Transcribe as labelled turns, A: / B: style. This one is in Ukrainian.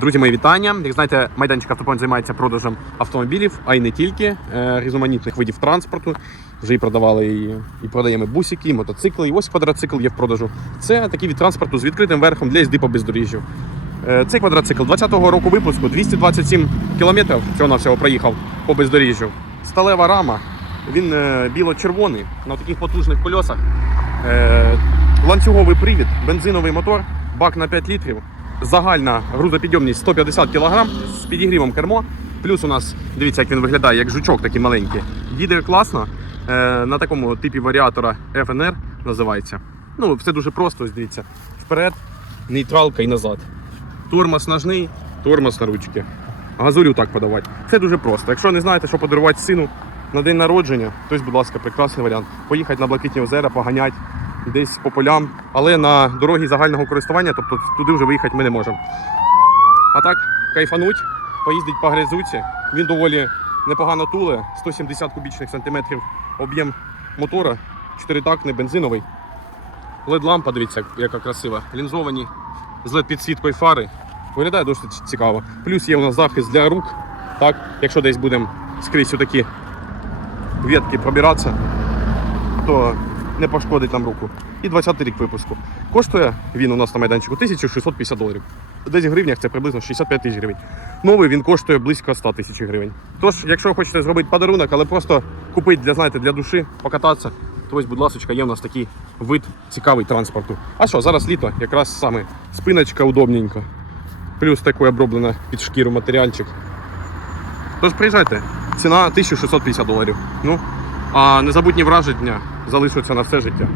A: Друзі, мої вітання. Як знаєте, майданчик автопоінт займається продажем автомобілів, а й не тільки е, різноманітних видів транспорту. Вже і продавали і, і продаємо бусики, і мотоцикли. І ось квадроцикл є в продажу. Це такий від транспорту з відкритим верхом для їзди по бездоріжжю. Е, Цей квадроцикл 20-го року випуску 227 кілометрів всього на всього проїхав по бездоріжжю. Сталева рама. Він е, біло-червоний на таких потужних кольосах. Ланцюговий привід, бензиновий мотор, бак на 5 літрів. Загальна грузопідйомність 150 кг з підігрівом кермо. Плюс у нас, дивіться, як він виглядає, як жучок такий маленький. Їде класно. Е, на такому типі варіатора FNR називається. Ну, все дуже просто, ось дивіться. Вперед, нейтралка і назад. Тормоз ножний, тормоз на ручки. Газулю так подавати. Це дуже просто. Якщо не знаєте, що подарувати сину на день народження, то, будь ласка, прекрасний варіант. Поїхати на Блакитні озера, поганять десь по полям, але на дорогі загального користування, тобто туди вже виїхати ми не можемо. А так, кайфануть, поїздить по грязуці. Він доволі непогано туле, 170 кубічних сантиметрів об'єм мотора, 4-тактний, бензиновий. LED-лампа, дивіться, яка красива. Лінзовані з LED-підсвіткою фари. Виглядає досить цікаво. Плюс є у нас захист для рук. Так, якщо десь будемо скрізь такі ветки пробиратися, то не пошкодить нам руку. І 20 рік випуску. Коштує він у нас на майданчику 1650 доларів. Десь в гривнях це приблизно 65 тисяч гривень. Новий він коштує близько 100 тисяч гривень. Тож, якщо ви хочете зробити подарунок, але просто купити для, знаєте, для душі, покататися, то ось, будь ласка, є у нас такий вид цікавий транспорту. А що, зараз літо, якраз саме спиночка удобненька. Плюс такий оброблений під шкіру матеріальчик. Тож приїжджайте. Ціна 1650 доларів. Ну, а незабутні враження залишаться на все життя.